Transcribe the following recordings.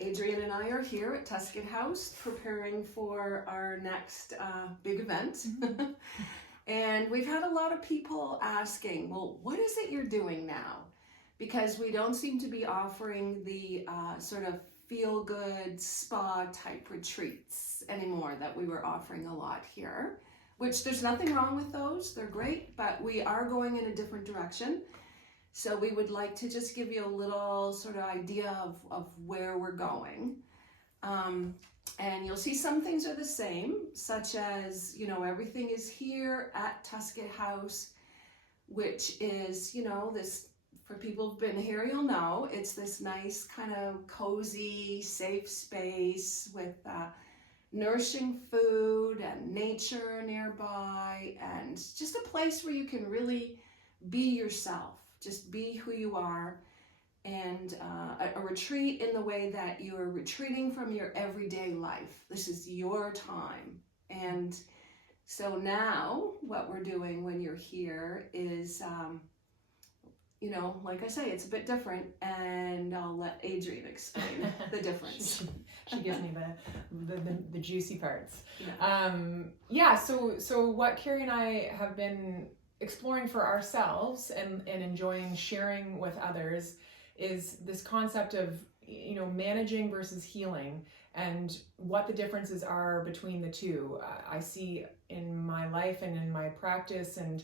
Adrienne and I are here at Tuscan House preparing for our next big event. And we've had a lot of people asking, well, what is it you're doing now? Because we don't seem to be offering the sort of feel-good spa type retreats anymore that we were offering a lot here, which there's nothing wrong with those. They're great, but we are going in a different direction. So we would like to just give you a little sort of idea of where we're going. And you'll see some things are the same, such as, you know, everything is here at Tuscan House, which is, you know, this, for people who've been here, you'll know, it's this nice kind of cozy, safe space with nourishing food and nature nearby, and just a place where you can really be yourself. Just be who you are, and a retreat in the way that you are retreating from your everyday life. This is your time. And so now what we're doing when you're here is, you know, like I say, it's a bit different, and I'll let Adrienne explain the difference. She gives me the juicy parts. Yeah. So what Carrie and I have been exploring for ourselves and enjoying sharing with others is this concept of, you know, managing versus healing, and what the differences are between the two. I see in my life and in my practice, and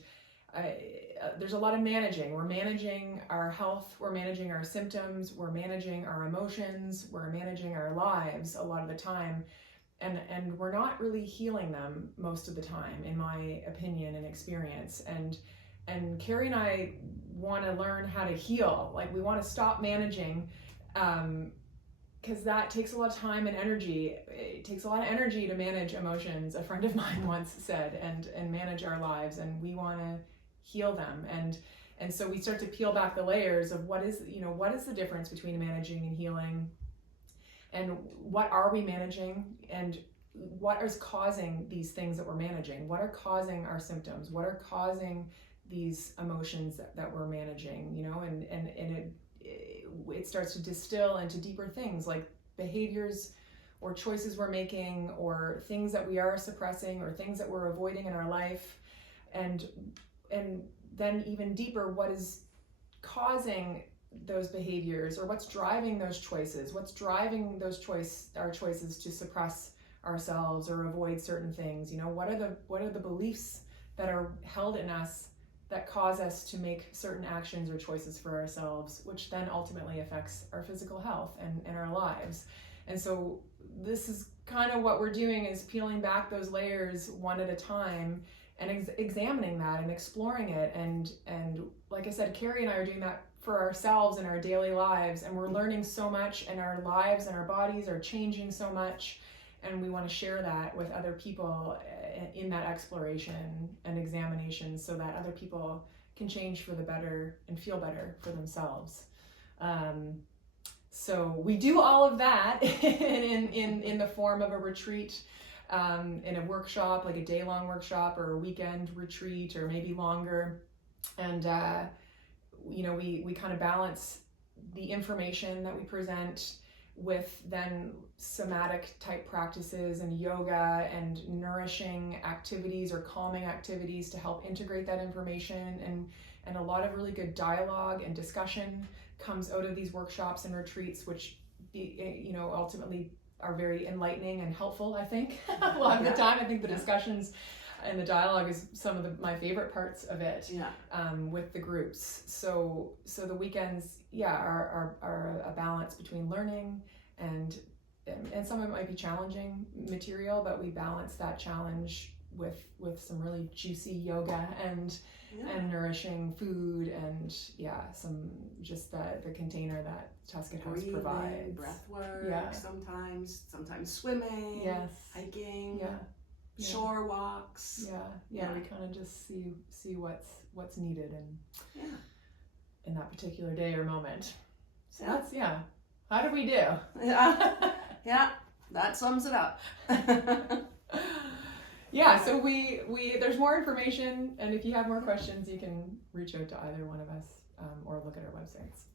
there's a lot of managing. We're managing our health, we're managing our symptoms, we're managing our emotions, we're managing our lives a lot of the time. And we're not really healing them most of the time, in my opinion and experience. And Carrie and I want to learn how to heal. Like, we want to stop managing, because that takes a lot of time and energy. It takes a lot of energy to manage emotions, a friend of mine once said, and manage our lives. And we want to heal them. And so we start to peel back the layers of what is the difference between managing and healing. And what are we managing, and what is causing these things that we're managing? What are causing our symptoms? What are causing these emotions that we're managing? You know, and it starts to distill into deeper things like behaviors or choices we're making, or things that we are suppressing, or things that we're avoiding in our life. And then even deeper, what is causing those behaviors, or what's driving those choices? What's driving our choices to suppress ourselves or avoid certain things? You know, what are the beliefs that are held in us that cause us to make certain actions or choices for ourselves, which then ultimately affects our physical health and our lives. And so this is kind of what we're doing, is peeling back those layers one at a time, and examining that and exploring it. And like I said, Carrie and I are doing that for ourselves in our daily lives, and we're learning so much, and our lives and our bodies are changing so much, and we want to share that with other people in that exploration and examination, so that other people can change for the better and feel better for themselves. So we do all of that in the form of a retreat, in a workshop, like a day-long workshop or a weekend retreat, or maybe longer. And you know, we kind of balance the information that we present with then somatic type practices and yoga and nourishing activities or calming activities to help integrate that information. And a lot of really good dialogue and discussion comes out of these workshops and retreats, which, you know, ultimately are very enlightening and helpful, I think. A lot of the time, I think the discussions and the dialogue is some of my favorite parts of it, with the groups. So the weekends, are a balance between learning and some of it might be challenging material, but we balance that challenge with some really juicy yoga and nourishing food, and some just the container that Tuscan House provides. Breath work, sometimes swimming, hiking, shore walks. We kind of just see what's needed and in that particular day or moment. So that's how do we do? That sums it up. So we there's more information, and if you have more questions, you can reach out to either one of us, or look at our websites.